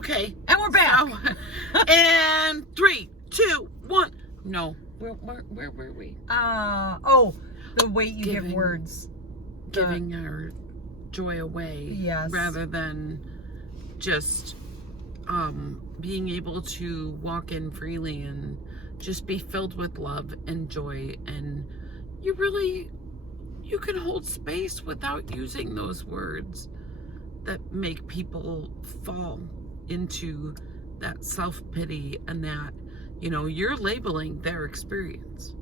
Okay. And we're back. So, and 3, 2, 1. No. Where were we? The weight you give words. Giving our joy away. Yes. Rather than just being able to walk in freely and just be filled with love and joy. And you can hold space without using those words that make people fall into that self-pity and that, you're labeling their experience.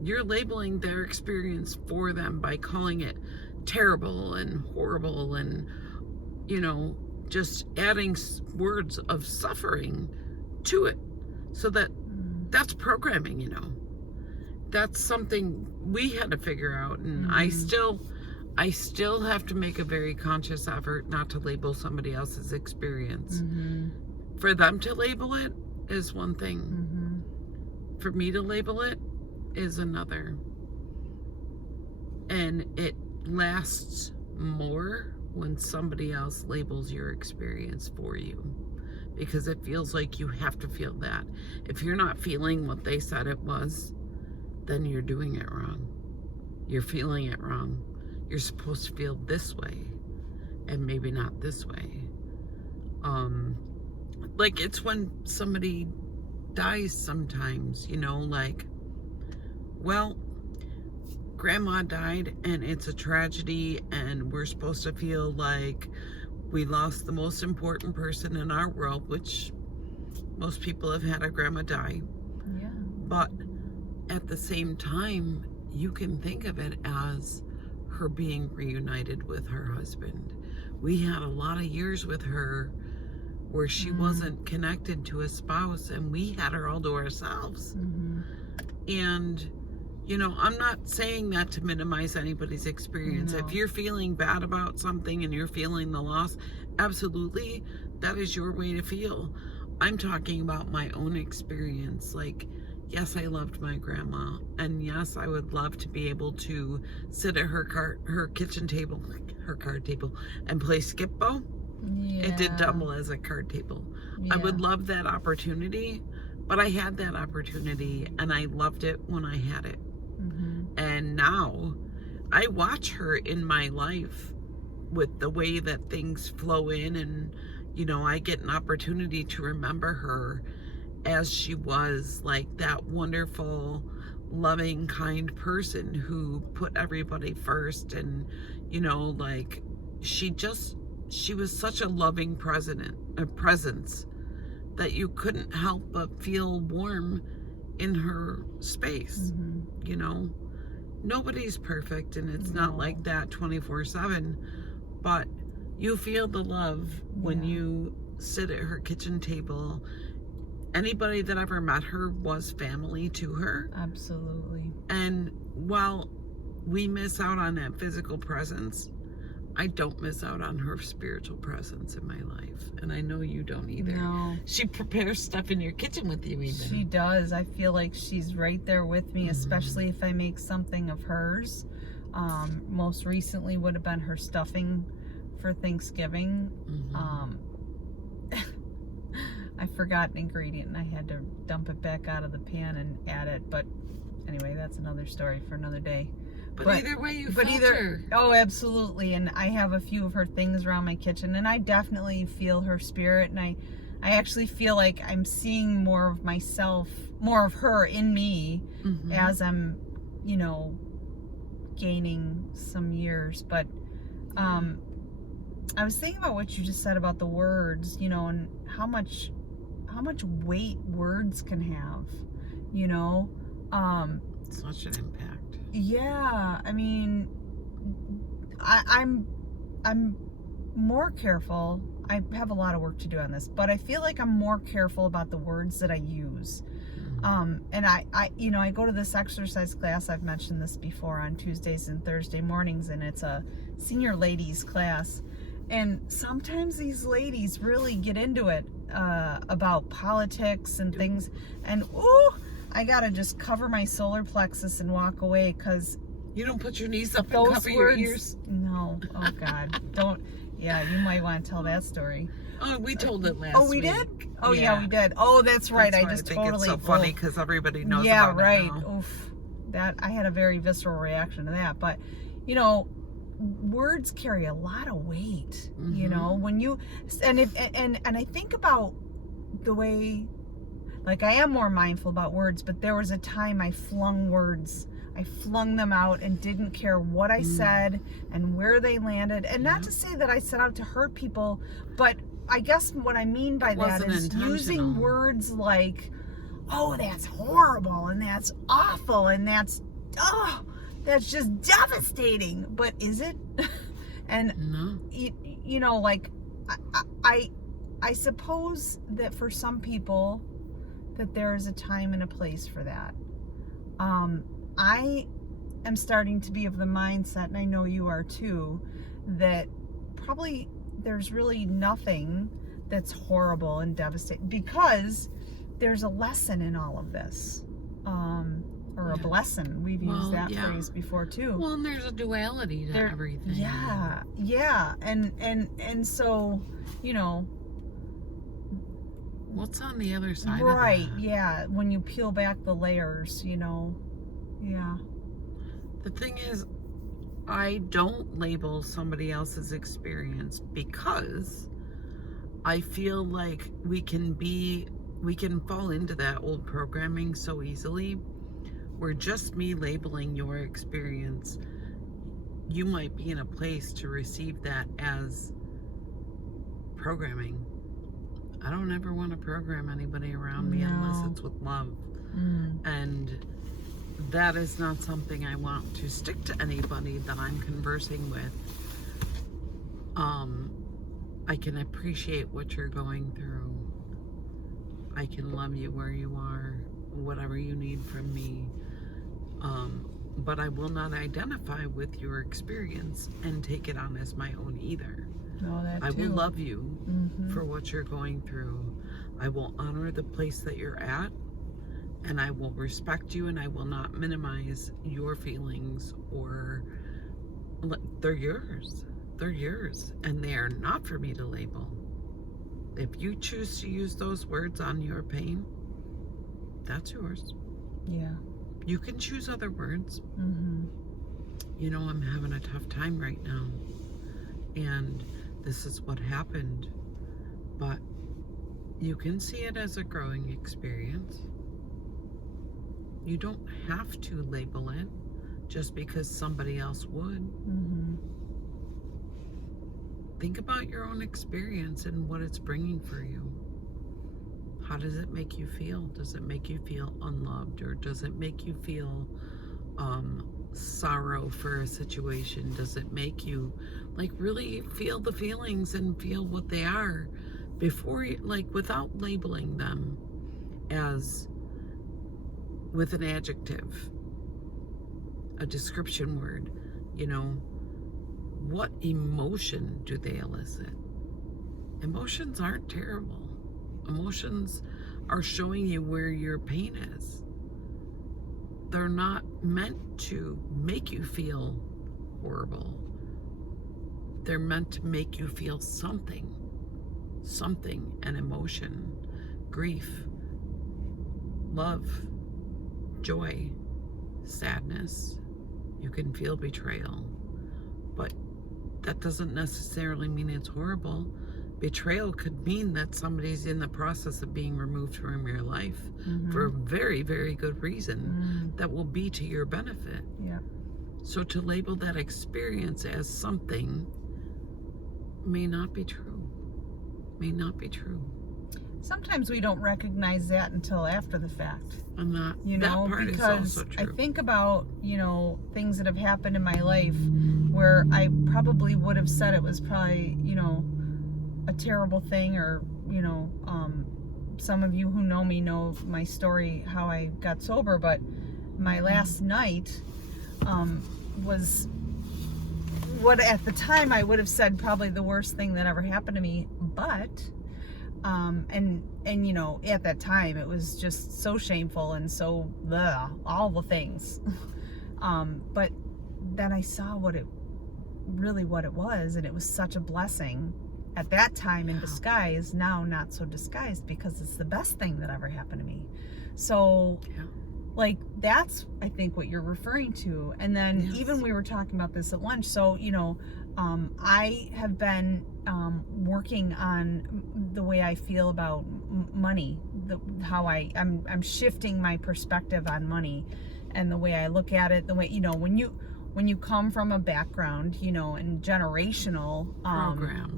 You're labeling their experience for them by calling it terrible and horrible and, just adding words of suffering to it. So that's programming, That's something we had to figure out. And I still have to make a very conscious effort not to label somebody else's experience. For them to label it is one thing. For me to label it is another. And it lasts more when somebody else labels your experience for you, because it feels like you have to feel that. If you're not feeling what they said it was, then you're doing it wrong. You're feeling it wrong. You're supposed to feel this way and maybe not this way. Like it's when somebody dies sometimes, well, grandma died and it's a tragedy and we're supposed to feel like we lost the most important person in our world, which most people have had a grandma die. Yeah. But at the same time, you can think of it as her being reunited with her husband. We had a lot of years with her where she wasn't connected to a spouse and we had her all to ourselves. And I'm not saying that to minimize anybody's experience. No. If you're feeling bad about something and you're feeling the loss, absolutely, that is your way to feel. I'm talking about my own experience. Like, yes, I loved my grandma, and yes, I would love to be able to sit at her kitchen table, her card table, and play Skip-Bo. Yeah. It did double as a card table. Yeah. I would love that opportunity, but I had that opportunity, and I loved it when I had it. And now I watch her in my life with the way that things flow in, and I get an opportunity to remember her as she was, like that wonderful, loving, kind person who put everybody first. And like she was such a loving presence that you couldn't help but feel warm in her space. Nobody's perfect, and it's not like that 24/7, but you feel the love when you sit at her kitchen table. Anybody that ever met her was family to her. Absolutely. And while we miss out on that physical presence, I don't miss out on her spiritual presence in my life. And I know you don't either. No. She prepares stuff in your kitchen with you even. She does. I feel like she's right there with me, especially if I make something of hers. Most recently would have been her stuffing for Thanksgiving. I forgot an ingredient and I had to dump it back out of the pan and add it. But anyway, that's another story for another day. But either way, you felt her. Oh, absolutely. And I have a few of her things around my kitchen, and I definitely feel her spirit. And I actually feel like I'm seeing more of myself, more of her in me as I'm, gaining some years. But I was thinking about what you just said about the words, and how much weight words can have, Such an impact. Yeah, I mean, I'm more careful. I have a lot of work to do on this, but I feel like I'm more careful about the words that I use. And I go to this exercise class. I've mentioned this before, on Tuesdays and Thursday mornings, and it's a senior ladies class. And sometimes these ladies really get into it about politics and things. And I gotta just cover my solar plexus and walk away, because you don't put your knees up and those cover words, your ears. No, oh God, don't. Yeah, you might want to tell that story. Oh, we told it last Oh, we week. did? Oh, yeah, we did. Oh, that's right. That's I why just think totally. it's so funny because everybody knows yeah, about right. it now. Oof. That I had a very visceral reaction to that. But, you know, words carry a lot of weight. You know, when you and I think about the way, like, I am more mindful about words, but there was a time I flung words. I flung them out and didn't care what I said and where they landed. And not to say that I set out to hurt people, but I guess what I mean by that is using words like, oh, that's horrible and that's awful and that's just devastating. But is it? And No. you know, like, I suppose that for some people that there is a time and a place for that. I am starting to be of the mindset, and I know you are too, that probably there's really nothing that's horrible and devastating, because there's a lesson in all of this, or a blessing. We've used that phrase before too. Well, and there's a duality to everything. Yeah, and so, you know, what's on the other side right, of that? yeah, when you peel back the layers, you know. Yeah. The thing is, I don't label somebody else's experience because I feel like we can fall into that old programming so easily, where just me labeling your experience, you might be in a place to receive that as programming. I don't ever want to program anybody around me unless it's with love. And that is not something I want to stick to anybody that I'm conversing with. I can appreciate what you're going through. I can love you where you are, whatever you need from me. But I will not identify with your experience and take it on as my own either. I will love you for what you're going through. I will honor the place that you're at, and I will respect you, and I will not minimize your feelings, or they're yours. They're yours, and they are not for me to label. If you choose to use those words on your pain, that's yours. Yeah. You can choose other words. You know, I'm having a tough time right now, and this is what happened, but you can see it as a growing experience. You don't have to label it just because somebody else would. Think about your own experience and what it's bringing for you. How does it make you feel? Does it make you feel unloved, or does it make you feel sorrow for a situation? Does it make you like really feel the feelings and feel what they are before you, like, without labeling them as with an adjective, a description word? You know, what emotion do they elicit? Emotions aren't terrible. Emotions are showing you where your pain is. They're not meant to make you feel horrible. They're meant to make you feel something, an emotion, grief, love, joy, sadness. You can feel betrayal, but that doesn't necessarily mean it's horrible. Betrayal could mean that somebody's in the process of being removed from your life for a very, very good reason that will be to your benefit. Yeah. So to label that experience as something may not be true. May not be true. Sometimes we don't recognize that until after the fact. And that, you know, that part because is also true. I think about, you know, things that have happened in my life where I probably would have said it was probably, you know, a terrible thing, or, you know, some of you who know me know my story, how I got sober, but my last night was what at the time I would have said probably the worst thing that ever happened to me, but and you know, at that time it was just so shameful and so all the things. But then I saw what really what it was, and it was such a blessing at that time in disguise. Now not so disguised, because it's the best thing that ever happened to me. So like, that's, I think, what you're referring to. And then even we were talking about this at lunch. So, you know, I have been working on the way I feel about money, how I'm shifting my perspective on money and the way I look at it, the way, you know, when you come from a background, you know, in generational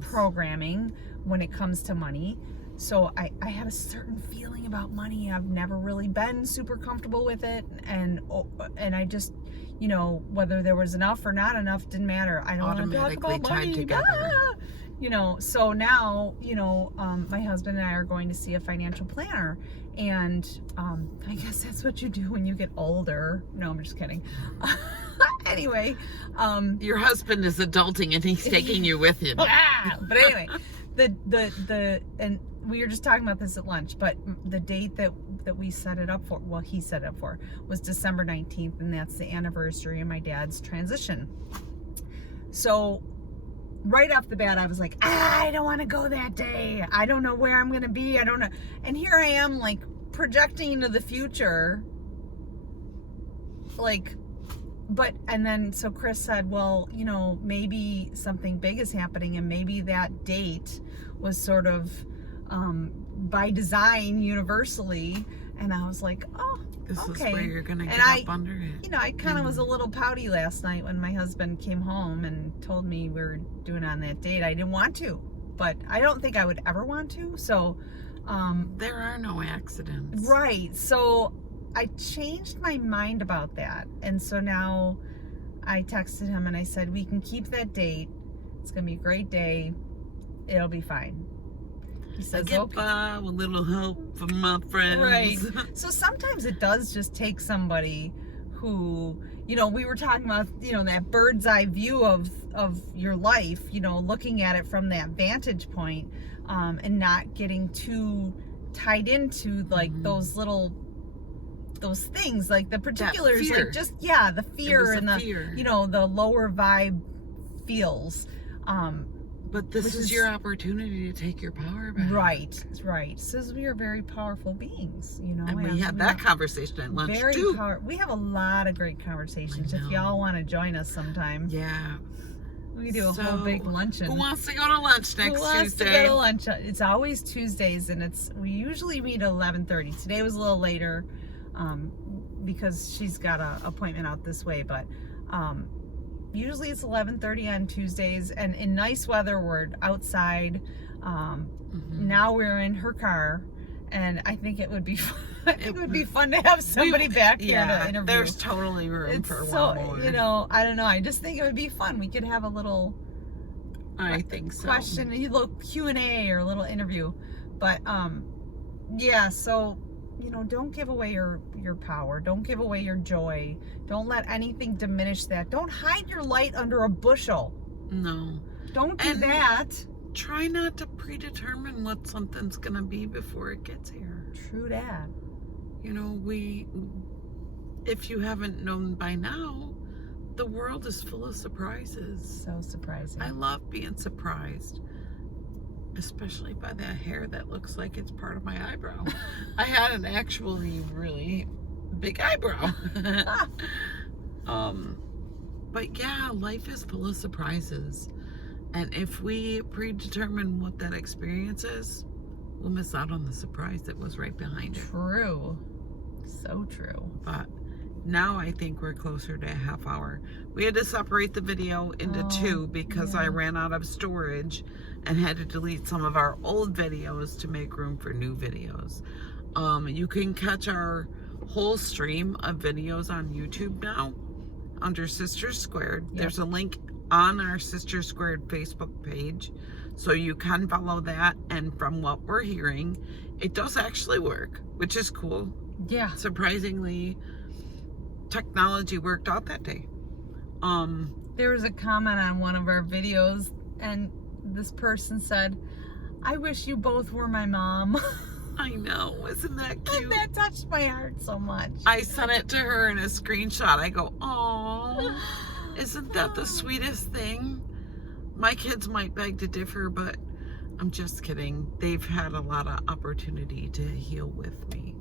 programming when it comes to money. So I had a certain feeling about money. I've never really been super comfortable with it, and I just, you know, whether there was enough or not enough didn't matter. I don't want to talk about money. Together. You know, so now, you know, my husband and I are going to see a financial planner, and I guess that's what you do when you get older. No, I'm just kidding. Anyway, your husband is adulting and he's taking you with him. But anyway, and we were just talking about this at lunch, but the date that we set it up for, well, he set it up for, was December 19th, and that's the anniversary of my dad's transition. So right off the bat, I was like, I don't want to go that day. I don't know where I'm going to be. I don't know. And here I am, like, projecting into the future. Like, and then, so Chris said, well, you know, maybe something big is happening, and maybe that date was sort of by design universally. And I was like, oh, this okay. is where you're going to get up under it. You know, I kind of was a little pouty last night when my husband came home and told me we were doing on that date. I didn't want to, but I don't think I would ever want to. So, there are no accidents. Right. So I changed my mind about that. And so now I texted him and I said, we can keep that date. It's going to be a great day. It'll be fine. He says, I get by with a little help from my friends. Right. So sometimes it does just take somebody who, you know, we were talking about, you know, that bird's eye view of your life, you know, looking at it from that vantage point, and not getting too tied into like those things, like the particulars, like just, the fear and the fear. You know, the lower vibe feels. But this is your opportunity to take your power back. Right. Says we are very powerful beings, you know. And we had that conversation at lunch too. We have a lot of great conversations. If y'all want to join us sometime. Yeah. We do a whole big luncheon. Who wants to go to lunch next Tuesday? Who wants to go to lunch? It's always Tuesdays, and we usually meet at 11:30. Today was a little later, because she's got an appointment out this way, but usually it's 11:30 on Tuesdays, and in nice weather we're outside. Now we're in her car, and I think it would be fun. It would be fun to have somebody back here to interview. There's totally room for one more. You know, I don't know. I just think it would be fun. We could have a little question, a little Q&A or a little interview. But so, you know, don't give away your power. Don't give away your joy. Don't let anything diminish that. Don't hide your light under a bushel. No. Don't do that. Try not to predetermine what something's going to be before it gets here. True that. You know, if you haven't known by now, the world is full of surprises. So surprising. I love being surprised. Especially by that hair that looks like it's part of my eyebrow. I had an actually really big eyebrow. But yeah, life is full of surprises. And if we predetermine what that experience is, we'll miss out on the surprise that was right behind it. True. So true. But now I think we're closer to a half hour. We had to separate the video into two because I ran out of storage and had to delete some of our old videos to make room for new videos. You can catch our whole stream of videos on YouTube now under Sisters Squared. Yep. There's a link on our Sisters Squared Facebook page, so you can follow that. And from what we're hearing, it does actually work, which is cool. Yeah. Surprisingly, technology worked out that day. There was a comment on one of our videos, and this person said, I wish you both were my mom. I know, isn't that cute? And that touched my heart so much. I sent it to her in a screenshot. I go, oh. Isn't that the sweetest thing? My kids might beg to differ, but I'm just kidding. They've had a lot of opportunity to heal with me.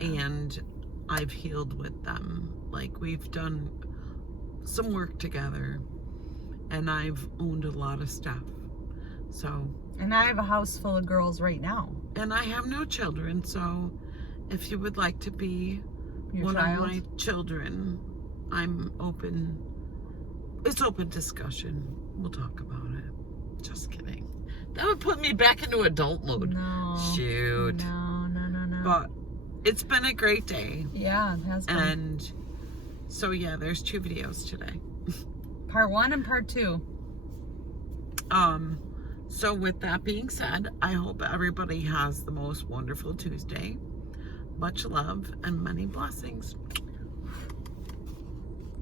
Yeah. And I've healed with them. Like, we've done some work together, and I've owned a lot of stuff. So, And I have a house full of girls right now. and I have no children, so if you would like to be Your one child. of my children, I'm open. It's open discussion. We'll talk about it. Just kidding. That would put me back into adult mode. No. Shoot. No. But it's been a great day. Yeah, it has been. And so, yeah, there's 2 videos today. Part 1 and part 2. So with that being said, I hope everybody has the most wonderful Tuesday. Much love and many blessings.